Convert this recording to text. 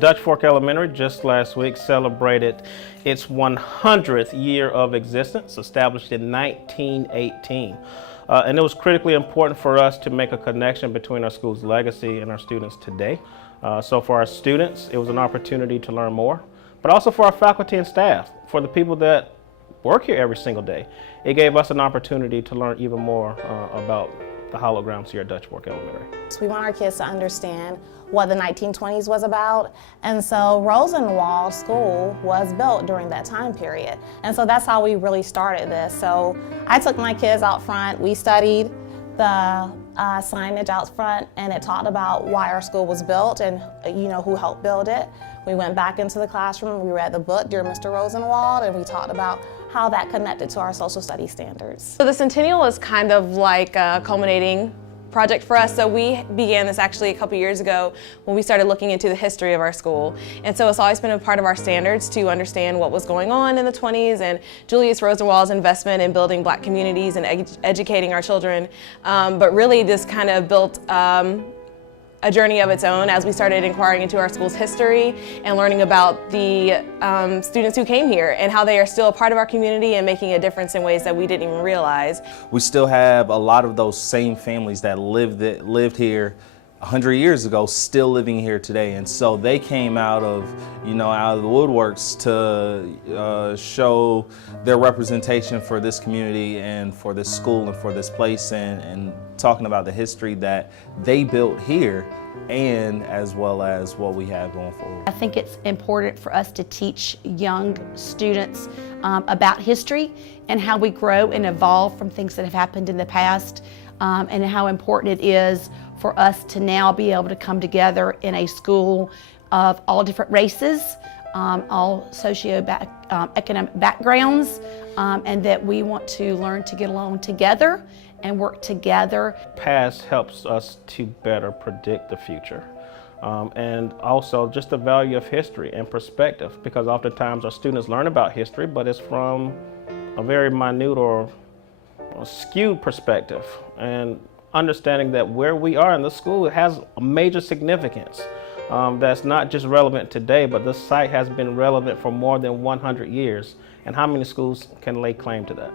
Dutch Fork Elementary just last week celebrated its 100th year of existence, established in 1918. And it was critically important for us to make a connection between our school's legacy and our students today. So for our students, it was an opportunity to learn more, but also for our faculty and staff, for the people that work here every single day. It gave us an opportunity to learn even more about the hallowed grounds here at Dutch Fork Elementary. We want our kids to understand what the 1920s was about, and so Rosenwald School was built during that time period. And so that's how we really started this. So I took my kids out front, we studied the signage out front, and it talked about why our school was built and who helped build it. We went back into the classroom, we read the book, Dear Mr. Rosenwald, and we talked about how that connected to our social studies standards. So the Centennial is kind of like a culminating project for us. So we began this actually a couple years ago when we started looking into the history of our school. And so it's always been a part of our standards to understand what was going on in the 20s and Julius Rosenwald's investment in building Black communities and educating our children. But really this kind of built a journey of its own as we started inquiring into our school's history and learning about the students who came here and how they are still a part of our community and making a difference in ways that we didn't even realize. We still have a lot of those same families that lived here 100 years ago still living here today, and so they came out of the woodworks to show their representation for this community and for this school and for this place, and talking about the history that they built here and as well as what we have going forward. I think it's important for us to teach young students about history and how we grow and evolve from things that have happened in the past, and how important it is for us to now be able to come together in a school of all different races, all socio-economic backgrounds, and that we want to learn to get along together and work together. Past helps us to better predict the future. And also just the value of history and perspective, because oftentimes our students learn about history, but it's from a very minute or skewed perspective. And understanding that where we are in the school has a major significance that's not just relevant today, but this site has been relevant for more than 100 years. And how many schools can lay claim to that?